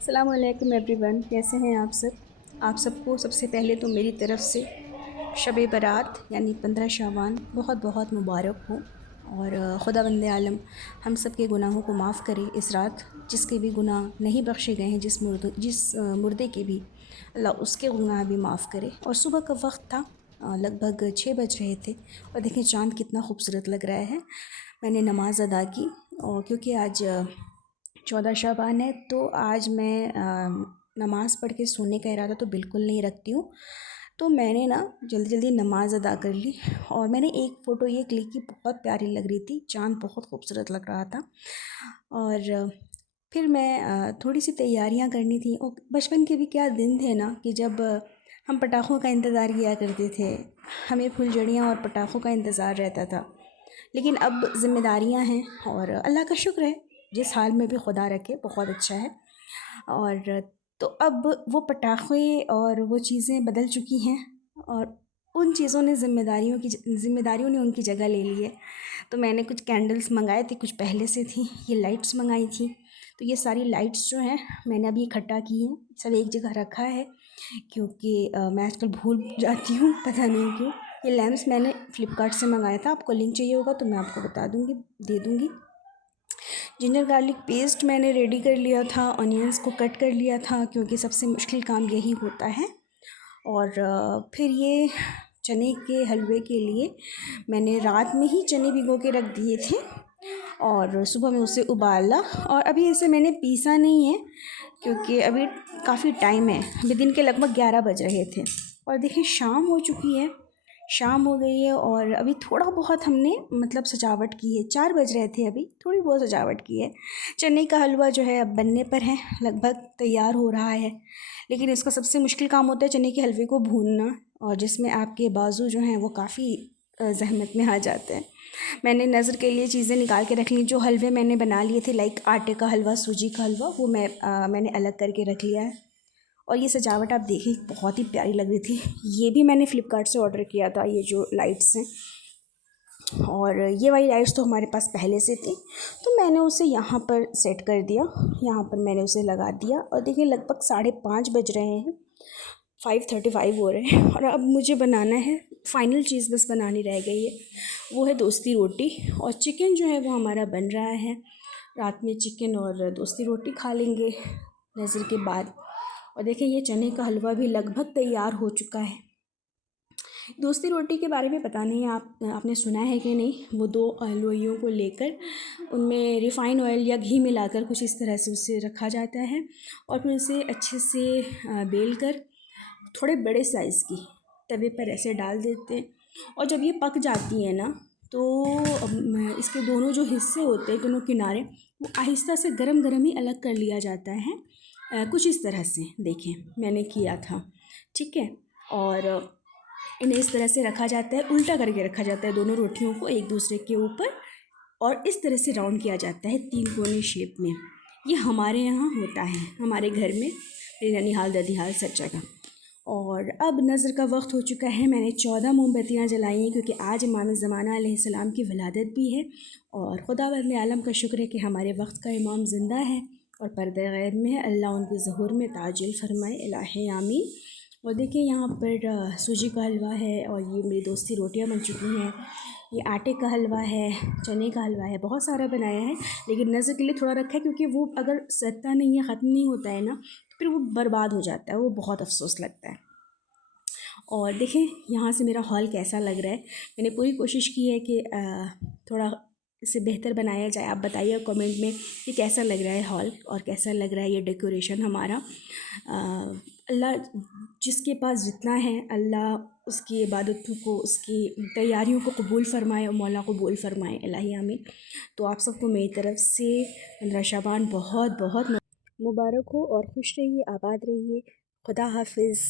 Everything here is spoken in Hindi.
अस्सलाम वालेकुम एवरीवन, कैसे हैं आप सब। आप सबको सबसे पहले तो मेरी तरफ़ से शब बारात यानी 15 शाबान बहुत बहुत मुबारक हो। और खुदावंद आलम हम सब के गुनाहों को माफ़ करे इस रात। जिसके भी गुनाह नहीं बख्शे गए हैं, जिस मुर्दे के भी, अल्लाह उसके गुनाह भी माफ़ करे। और सुबह का वक्त था, लगभग 6 बज रहे थे। और देखें चाँद कितना खूबसूरत लग रहा है। मैंने नमाज़ अदा की, और क्योंकि आज 14 शाबान है, तो आज मैं नमाज़ पढ़ के सोने का इरादा तो बिल्कुल नहीं रखती हूँ। तो मैंने ना जल्दी जल्दी नमाज़ अदा कर ली, और मैंने एक फ़ोटो ये क्लिक की, बहुत प्यारी लग रही थी, चाँद बहुत खूबसूरत लग रहा था। और फिर मैं थोड़ी सी तैयारियाँ करनी थी। और बचपन के भी क्या दिन थे ना, कि जब हम पटाखों का इंतज़ार किया करते थे, हमें फुलझड़ियाँ और पटाखों का इंतज़ार रहता था। लेकिन अब ज़िम्मेदारियाँ हैं, और अल्लाह का शुक्र है, जिस हाल में भी खुदा रखे बहुत अच्छा है। और तो अब वो पटाखे और वो चीज़ें बदल चुकी हैं, और उन चीज़ों ने ज़िम्मेदारियों ने उनकी जगह ले ली है। तो मैंने कुछ कैंडल्स मंगाए थे, कुछ पहले से थी, ये लाइट्स मंगाई थी। तो ये सारी लाइट्स जो हैं मैंने अभी इकट्ठा की हैं, सब एक जगह रखा है, क्योंकि मैं आजकल भूल जाती हूँ, पता नहीं क्यों। ये लैम्प्स मैंने फ़्लिपकार्ट से मंगाया था, आपको लिंक चाहिए होगा तो मैं आपको बता दूँगी, दे दूँगी। जिंजर गार्लिक पेस्ट मैंने रेडी कर लिया था, ऑनियंस को कट कर लिया था, क्योंकि सबसे मुश्किल काम यही होता है। और फिर ये चने के हलवे के लिए मैंने रात में ही चने भिगो के रख दिए थे, और सुबह में उसे उबाला। और अभी इसे मैंने पीसा नहीं है, क्योंकि अभी काफ़ी टाइम है, अभी दिन के लगभग 11 बज रहे थे। और देखिए शाम हो चुकी है, शाम हो गई है, और अभी थोड़ा बहुत हमने मतलब सजावट की है। 4 बज रहे थे, अभी थोड़ी बहुत सजावट की है। चने का हलवा जो है अब बनने पर है, लगभग तैयार हो रहा है। लेकिन इसका सबसे मुश्किल काम होता है चने के हलवे को भूनना, और जिसमें आपके बाजू जो हैं वो काफ़ी ज़हमत में आ जाते हैं। मैंने नज़र के लिए चीज़ें निकाल के रख ली, जो हलवे मैंने बना लिए थे, लाइक आटे का हलवा, सूजी का हलवा, वो मैंने अलग करके रख लिया है। और ये सजावट आप देखें, बहुत ही प्यारी लग रही थी। ये भी मैंने फ़्लिपकार्ट से ऑर्डर किया था, ये जो लाइट्स हैं। और ये वाली लाइट्स तो हमारे पास पहले से थी, तो मैंने उसे यहाँ पर सेट कर दिया, यहाँ पर मैंने उसे लगा दिया। और देखिए लगभग 5:30 बज रहे हैं, 5:35 हो रहे हैं, और अब मुझे बनाना है, फ़ाइनल चीज़ बस बनानी रह गई है, वो है दोस्ती रोटी। और चिकन जो है वो हमारा बन रहा है। रात में चिकन और दोस्ती रोटी खा लेंगे नज़र के बाद। और देखिए ये चने का हलवा भी लगभग तैयार हो चुका है। दोस्ती रोटी के बारे में पता नहीं आपने सुना है कि नहीं। वो दो लोइयों को लेकर उनमें रिफ़ाइन ऑयल या घी मिलाकर कुछ इस तरह से उसे रखा जाता है, और फिर उसे अच्छे से बेल कर थोड़े बड़े साइज़ की तवे पर ऐसे डाल देते हैं। और जब ये पक जाती है ना, तो इसके दोनों जो हिस्से होते हैं, दोनों किनारे, वो आहिस्ता से गरम गरम ही अलग कर लिया जाता है। कुछ इस तरह से देखें, मैंने किया था, ठीक है। और इन्हें इस तरह से रखा जाता है, उल्टा करके रखा जाता है दोनों रोटियों को एक दूसरे के ऊपर, और इस तरह से राउंड किया जाता है 3 कोने शेप में। ये हमारे यहाँ होता है, हमारे घर में, मेरे ननिहाल ददीहाल सब जगह। और अब नज़र का वक्त हो चुका है, मैंने 14 मोमबत्तियाँ जलाई हैं, क्योंकि आज इमाम ज़माना अलैहिस्सलाम की विलादत भी है। और खुदावंद आलम का शुक्र है कि हमारे वक्त का इमाम ज़िंदा है और पर्दे गैब में है। अल्लाह उनके ज़हूर में ताजिल फरमाए, इलाही आमीन। और देखिए यहाँ पर सूजी का हलवा है, और ये मेरी दोस्ती रोटियाँ बन चुकी हैं। ये आटे का हलवा है, चने का हलवा है, बहुत सारा बनाया है, लेकिन नज़र के लिए थोड़ा रखा है, क्योंकि वो अगर सत्ता नहीं है, ख़त्म नहीं होता है ना, तो फिर वो बर्बाद हो जाता है, वो बहुत अफसोस लगता है। और देखें यहाँ से मेरा हॉल कैसा लग रहा है। मैंने पूरी कोशिश की है कि थोड़ा इसे बेहतर बनाया जाए। आप बताइए कमेंट में कि कैसा लग रहा है हॉल, और कैसा लग रहा है ये डेकोरेशन हमारा। अल्लाह जिसके पास जितना है, अल्लाह उसकी इबादतों को, उसकी तैयारियों को कबूल फ़रमाए, और मौला कबूल फ़रमाए, इलाही आमीन। तो आप सबको मेरी तरफ़ से 15 शाबान बहुत बहुत मुबारक हो, और खुश रहिए, आबाद रहिए। खुदा हाफिज़।